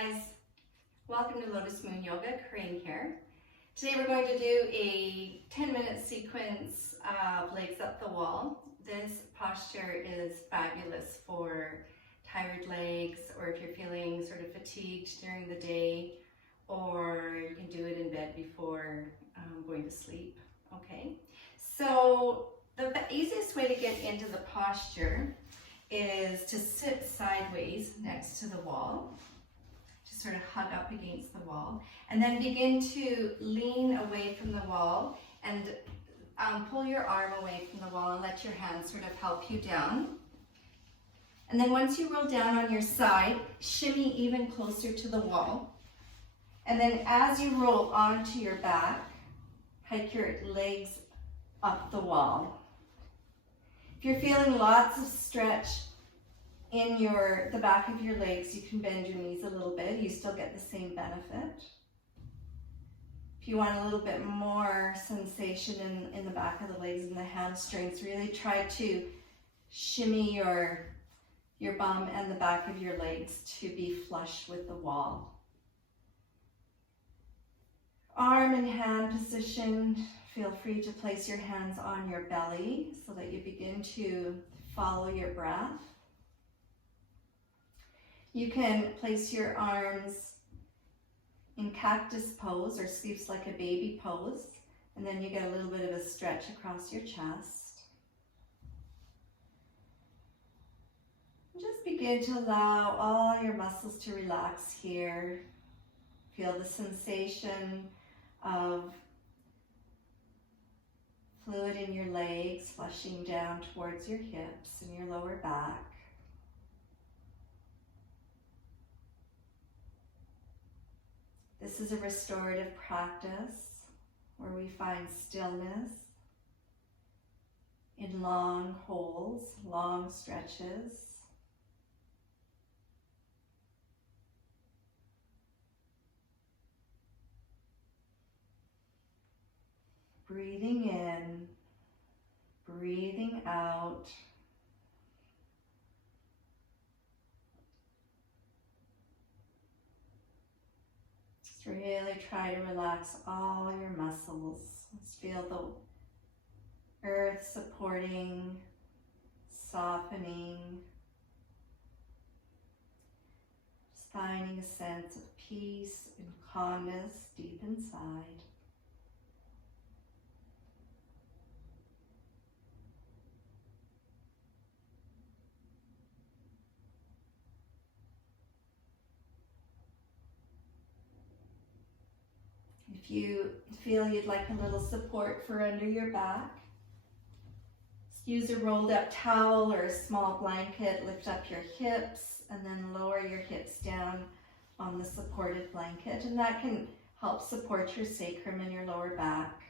guys, welcome to Lotus Moon Yoga. Corinne here. Today we're going to do a 10-minute sequence of legs up the wall. This posture is fabulous for tired legs, or if you're feeling sort of fatigued during the day, or you can do it in bed before going to sleep. Okay, so the easiest way to get into the posture is to sit sideways next to the wall. Just sort of hug up against the wall, and then begin to lean away from the wall and pull your arm away from the wall and let your hands sort of help you down. And then once you roll down on your side, shimmy even closer to the wall. And then as you roll onto your back, hike your legs up the wall. If you're feeling lots of stretch in the back of your legs, you can bend your knees a little bit. You still get the same benefit. If you want a little bit more sensation in the back of the legs and the hamstrings, really try to shimmy your bum and the back of your legs to be flush with the wall. Arm and hand position. Feel free to place your hands on your belly so that you begin to follow your breath. You can place your arms in cactus pose or sleeps like a baby pose, and then you get a little bit of a stretch across your chest. And just begin to allow all your muscles to relax here. Feel the sensation of fluid in your legs flushing down towards your hips and your lower back. This is a restorative practice where we find stillness in long holds, long stretches. Breathing in, breathing out. Just really try to relax all your muscles. Let's feel the earth supporting, softening. Just finding a sense of peace and calmness deep inside. If you feel you'd like a little support for under your back, just use a rolled up towel or a small blanket, lift up your hips, and then lower your hips down on the supported blanket, and that can help support your sacrum and your lower back.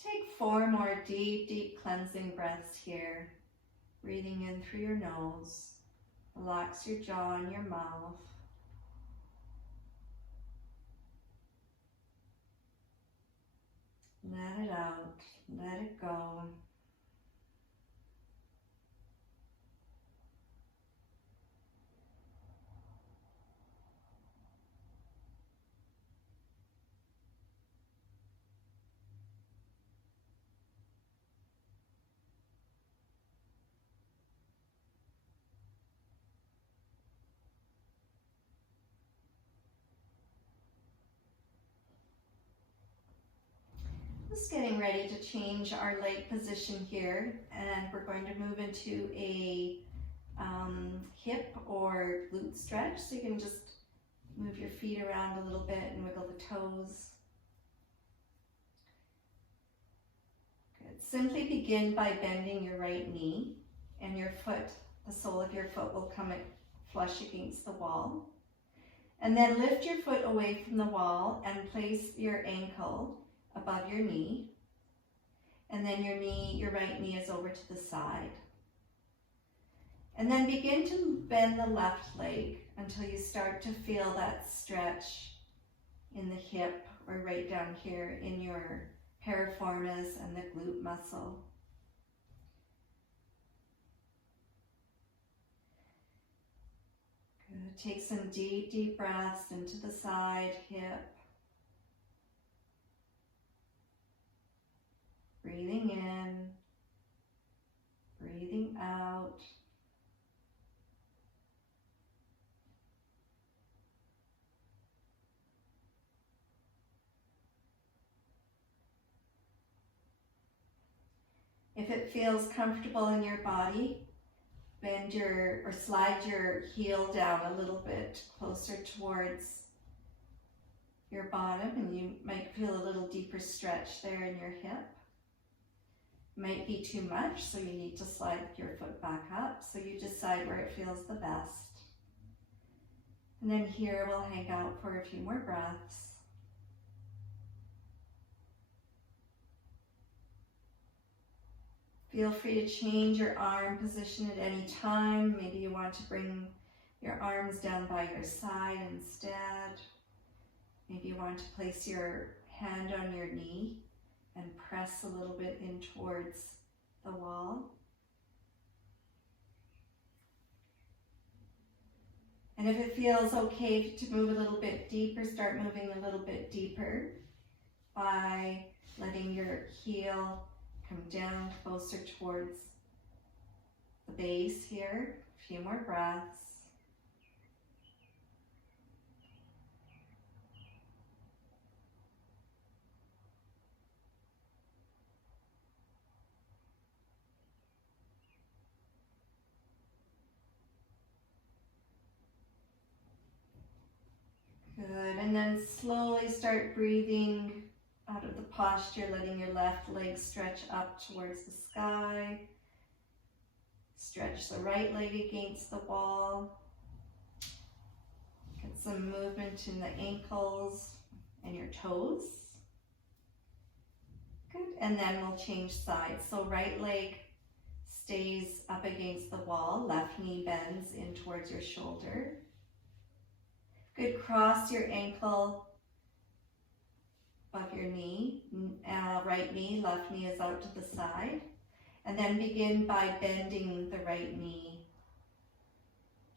Take 4 more deep cleansing breaths here. Breathing in through your nose. Relax your jaw and your mouth. Let it out. Let it go. Just getting ready to change our leg position here, and we're going to move into a hip or glute stretch. So you can just move your feet around a little bit and wiggle the toes. Good. Simply begin by bending your right knee, and your foot, the sole of your foot will come flush against the wall. And then lift your foot away from the wall and place your ankle above your knee, and then your right knee is over to the side. And then begin to bend the left leg until you start to feel that stretch in the hip or right down here in your piriformis and the glute muscle. Good. Take some deep, deep breaths into the side hip. Breathing in, breathing out. If it feels comfortable in your body, bend or slide your heel down a little bit closer towards your bottom, and you might feel a little deeper stretch there in your hip. Might be too much, so you need to slide your foot back up, so you decide where it feels the best. And then here we'll hang out for a few more breaths. Feel free to change your arm position at any time. Maybe you want to bring your arms down by your side instead. Maybe you want to place your hand on your knee and press a little bit in towards the wall. And if it feels okay to move a little bit deeper, start moving a little bit deeper by letting your heel come down closer towards the base here. A few more breaths. Good, and then slowly start breathing out of the posture, letting your left leg stretch up towards the sky. Stretch the right leg against the wall. Get some movement in the ankles and your toes. Good, and then we'll change sides. So right leg stays up against the wall, left knee bends in towards your shoulder. Good, cross your ankle above your knee, right knee, left knee is out to the side. And then begin by bending the right knee,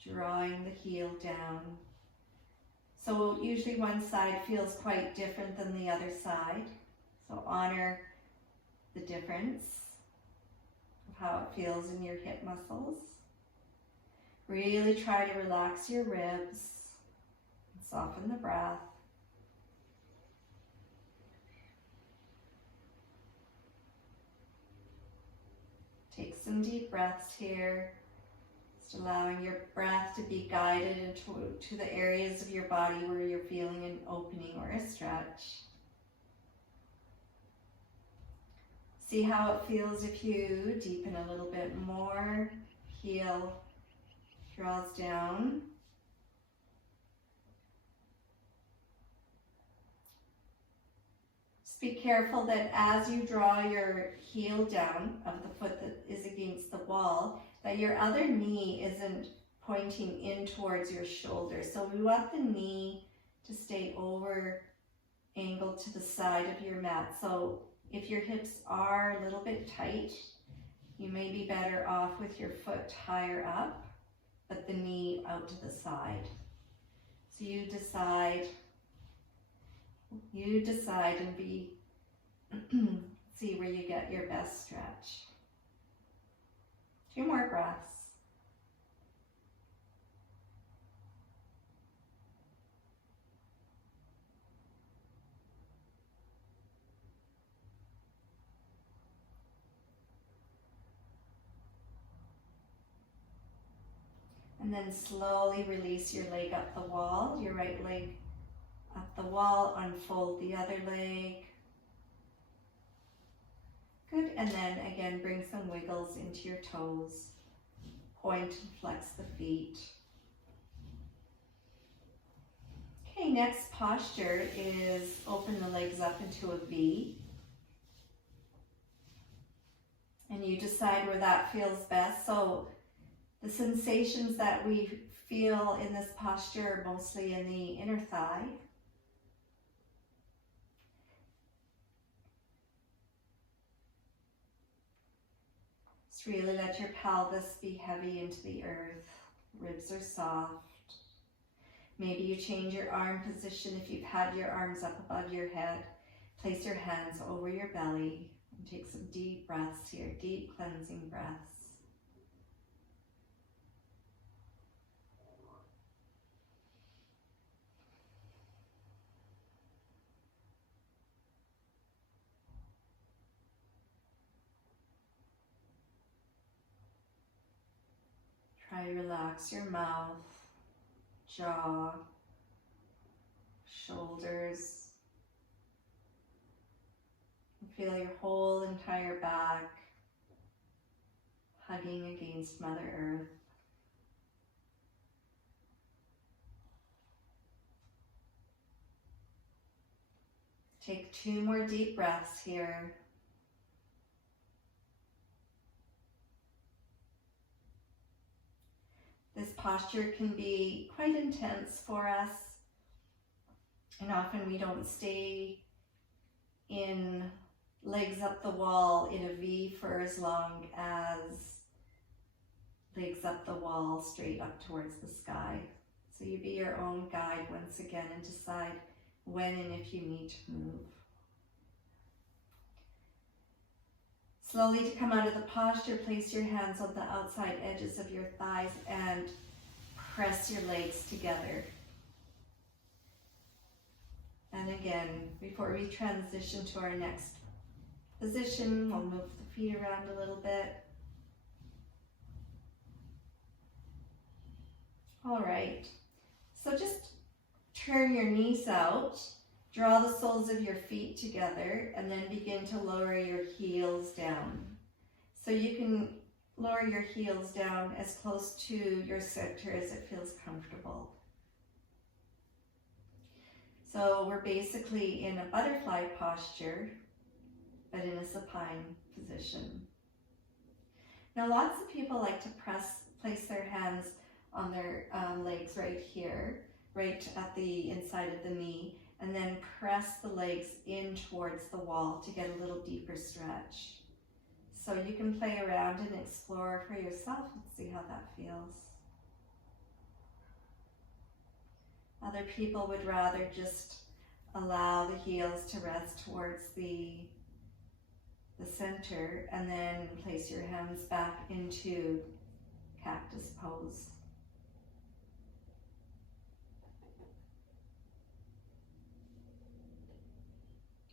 drawing the heel down. So usually one side feels quite different than the other side. So honor the difference of how it feels in your hip muscles. Really try to relax your ribs. Soften the breath. Take some deep breaths here. Just allowing your breath to be guided into the areas of your body where you're feeling an opening or a stretch. See how it feels if you deepen a little bit more. Heel draws down. Be careful that as you draw your heel down of the foot that is against the wall, that your other knee isn't pointing in towards your shoulder. So we want the knee to stay over angled to the side of your mat. So if your hips are a little bit tight, you may be better off with your foot higher up, but the knee out to the side. So you decide and be see where you get your best stretch. 2 more breaths. And then slowly release your leg up the wall, your right leg up the wall, unfold the other leg. Good, and then again bring some wiggles into your toes. Point and flex the feet. Okay, next posture is open the legs up into a V. And you decide where that feels best. So the sensations that we feel in this posture are mostly in the inner thigh. Just really let your pelvis be heavy into the earth. Ribs are soft. Maybe you change your arm position if you've had your arms up above your head. Place your hands over your belly and take some deep breaths here, deep cleansing breaths. Try to relax your mouth, jaw, shoulders. Feel your whole entire back hugging against Mother Earth. Take 2 more deep breaths here. This posture can be quite intense for us, and often we don't stay in legs up the wall in a V for as long as legs up the wall straight up towards the sky. So you be your own guide once again and decide when and if you need to move. Slowly to come out of the posture, place your hands on the outside edges of your thighs and press your legs together. And again, before we transition to our next position, we'll move the feet around a little bit. All right, so just turn your knees out, draw the soles of your feet together, and then begin to lower your heels down. So you can lower your heels down as close to your center as it feels comfortable. So we're basically in a butterfly posture, but in a supine position. Now lots of people like to place their hands on their legs right here, right at the inside of the knee, and then press the legs in towards the wall to get a little deeper stretch. So you can play around and explore for yourself and see how that feels. Other people would rather just allow the heels to rest towards the center and then place your hands back into cactus pose.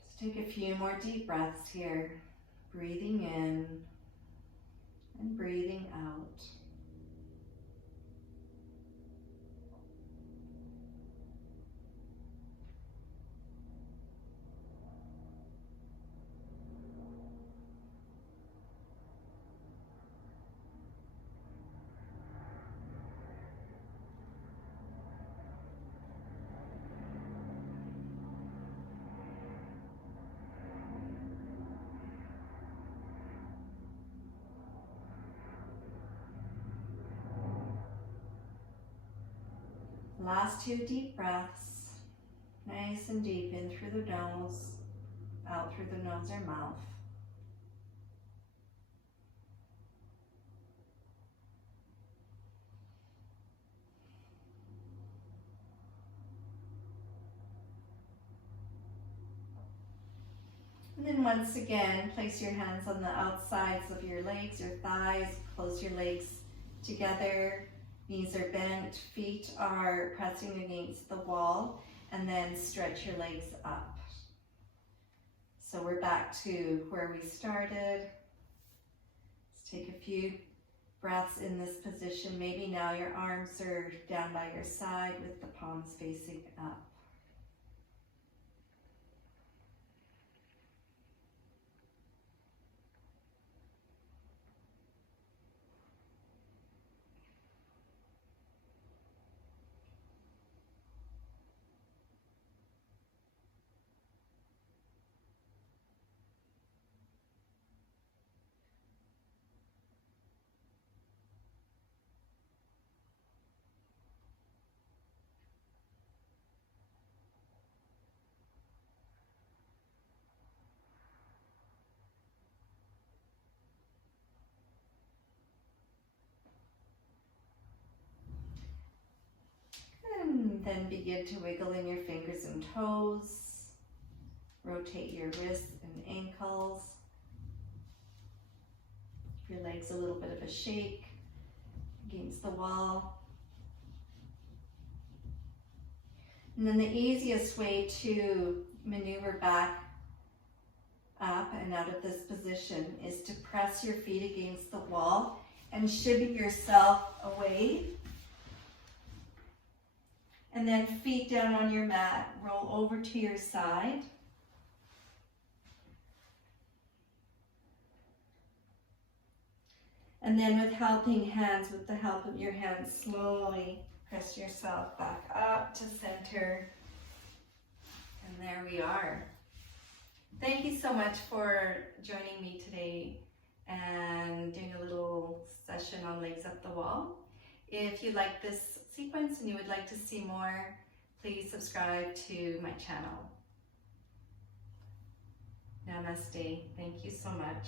Just take a few more deep breaths here, breathing in and breathing out. Last 2 deep breaths, nice and deep, in through the nose, out through the nose or mouth. And then once again, place your hands on the outsides of your legs, your thighs, close your legs together. Knees are bent, feet are pressing against the wall, and then stretch your legs up. So we're back to where we started. Let's take a few breaths in this position. Maybe now your arms are down by your side with the palms facing up. And then begin to wiggle in your fingers and toes. Rotate your wrists and ankles. Give your legs a little bit of a shake against the wall. And then the easiest way to maneuver back up and out of this position is to press your feet against the wall and shimmy yourself away. And then feet down on your mat, roll over to your side. And then with helping hands, with the help of your hands, slowly press yourself back up to center. And there we are. Thank you so much for joining me today and doing a little session on legs up the wall. If you like this sequence and you would like to see more, please subscribe to my channel. Namaste. Thank you so much.